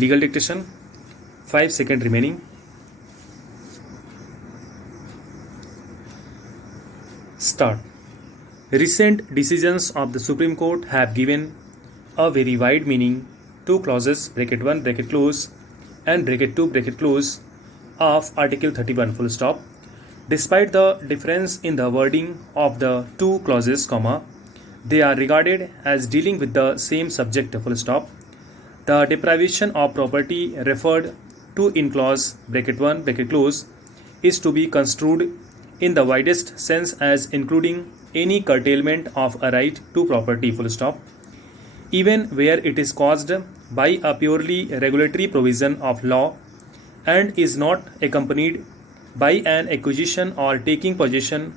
Legal dictation. 5 seconds remaining. Start. Recent decisions of the Supreme Court have given a very wide meaning to clauses bracket 1 bracket close and bracket 2 bracket close of Article 31 full stop. Despite the difference in the wording of the two clauses, comma, they are regarded as dealing with the same subject full stop. The deprivation of property referred to in clause bracket 1 bracket close is to be construed in the widest sense as including any curtailment of a right to property full stop, even where it is caused by a purely regulatory provision of law and is not accompanied by an acquisition or taking possession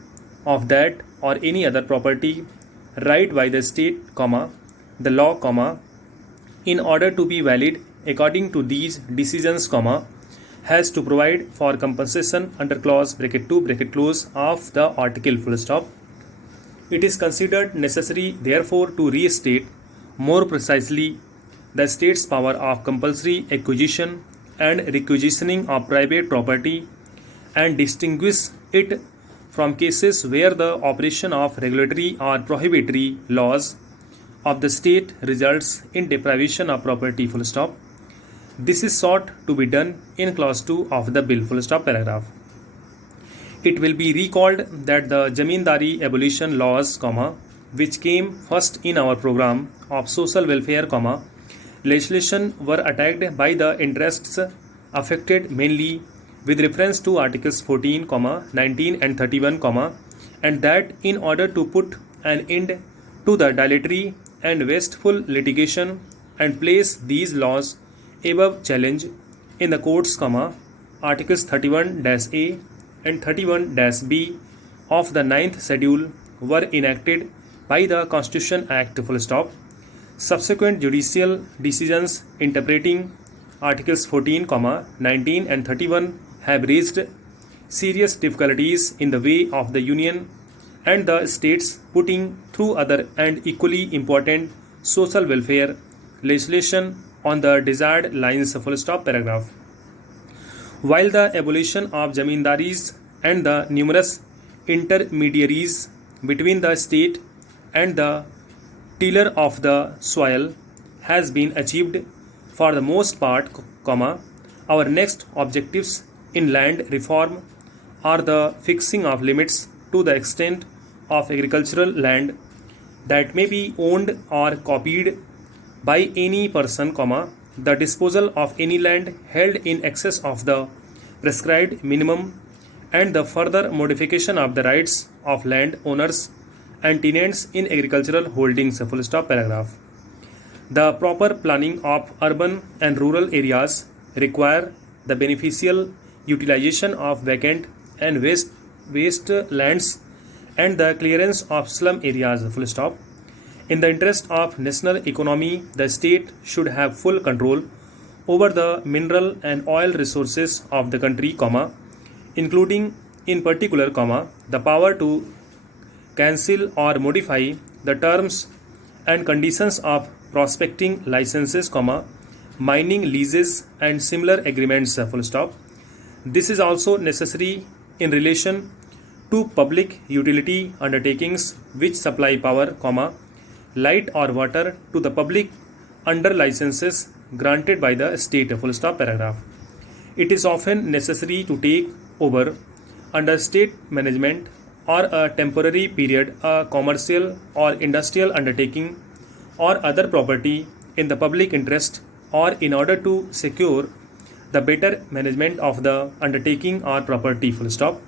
of that or any other property right by the state, comma, the law, comma, in order to be valid according to these decisions, comma, has to provide for compensation under clause bracket 2 bracket close of the article full stop. It is considered necessary therefore to restate more precisely the state's power of compulsory acquisition and requisitioning of private property and distinguish it from cases where the operation of regulatory or prohibitory laws of the state results in deprivation of property full stop. This is sought to be done in clause 2 of the bill full stop paragraph. It will be recalled that the Zamindari abolition laws, comma, which came first in our program of social welfare, comma, legislation were attacked by the interests affected mainly with reference to articles 14, 19 and 31, and that in order to put an end to the dilatory and wasteful litigation and place these laws above challenge in the courts, articles 31-A and 31-B of the 9th schedule were enacted by the Constitution Act full stop. Subsequent judicial decisions interpreting articles 14, 19 and 31 have raised serious difficulties in the way of the Union and the states putting through other and equally important social welfare legislation on the desired lines full stop paragraph. While the abolition of Zamindaris and the numerous intermediaries between the state and the tiller of the soil has been achieved for the most part, our next objectives in land reform are the fixing of limits to the extent of agricultural land that may be owned or copied by any person, the disposal of any land held in excess of the prescribed minimum, and the further modification of the rights of land owners and tenants in agricultural holdings full stop paragraph. The proper planning of urban and rural areas require the beneficial utilization of vacant and waste lands and the clearance of slum areas full stop. In the interest of national economy, the state should have full control over the mineral and oil resources of the country, including in particular, the power to cancel or modify the terms and conditions of prospecting licenses, mining leases and similar agreements full stop. This is also necessary in relation to public utility undertakings which supply power, light or water to the public under licenses granted by the state full stop paragraph. It is often necessary to take over under state management or a temporary period a commercial or industrial undertaking or other property in the public interest or in order to secure the better management of the undertaking or property full stop.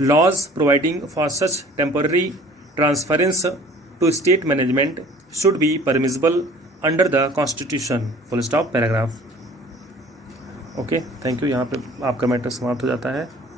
Laws providing for such temporary transference to state management should be permissible under the Constitution full stop paragraph. Okay, thank you. यहाँ पे आपका matter समाप्त हो जाता है.